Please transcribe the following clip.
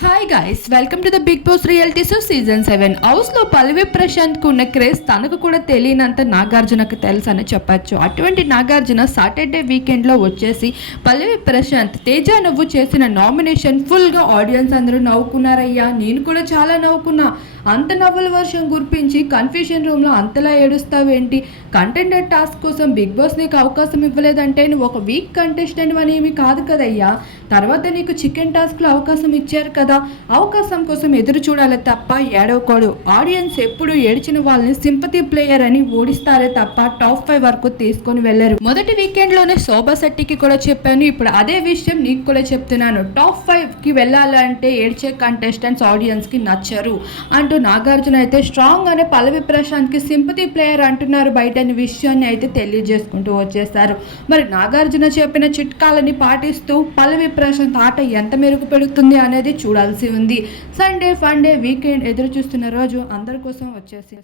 Hi guys, welcome to the big boss reality show season 7. హౌస్లో పల్లవి ప్రశాంత్కు ఉన్న craze తనకు కూడా తెలియనంత నాగార్జునకు తెలుసు అని చెప్పచ్చు. అటువంటి నాగార్జున సాటర్డే వీకెండ్లో వచ్చేసి పల్లవి ప్రశాంత్ తేజ నువ్వు చేసిన నామినేషన్ ఫుల్గా ఆడియన్స్ అందరూ నవ్వుకున్నారయ్యా, నేను కూడా చాలా నవ్వుకున్నా. అంత నవ్వుల వర్షం గుర్పించి కన్ఫ్యూషన్ రూమ్లో అంతలా ఏడుస్తావేంటి? కంటెండర్ టాస్క్ కోసం బిగ్ బాస్ నీకు అవకాశం ఇవ్వలేదంటే నువ్వు ఒక వీక్ కంటెస్టెంట్ అనేవి కాదు కదయ్యా. తర్వాత నీకు చికెన్ టాస్క్లో అవకాశం ఇచ్చారు కదా, అవకాశం కోసం ఎదురు చూడాలి తప్ప ఏడవకూడదు. ఆడియన్స్ ఎప్పుడు ఏడ్చిన వాళ్ళని సింపతి ప్లేయర్ అని ఓడిస్తారే తప్ప టాప్ 5 వరకు తీసుకొని వెళ్ళరు. మొదటి వీకెండ్లోనే శోభా శెట్టికి కూడా చెప్పాను, ఇప్పుడు అదే విషయం నీకు కూడా చెప్తున్నాను. టాప్ 5కి వెళ్ళాలంటే ఏడ్చే కంటెస్టెంట్స్ ఆడియన్స్కి నచ్చరు అంటూ నాగార్జున అయితే స్ట్రాంగ్ అనే పల్లవి ప్రశాంత్కి సింపతి ప్లేయర్ అంటున్నారు బయట విషయాన్ని అయితే తెలియజేసుకుంటూ వచ్చేసారు. మరి నాగార్జున చెప్పిన చిట్కాలని పాటిస్తూ పల్లవి ప్రశాంత్ ఆట ఎంత మెరుగుపడుతుంది అనేది చూడాల్సి ఉంది. సండే ఫండే వీకెండ్ ఎదురు చూస్తున్న రోజు అందరి కోసం వచ్చేసి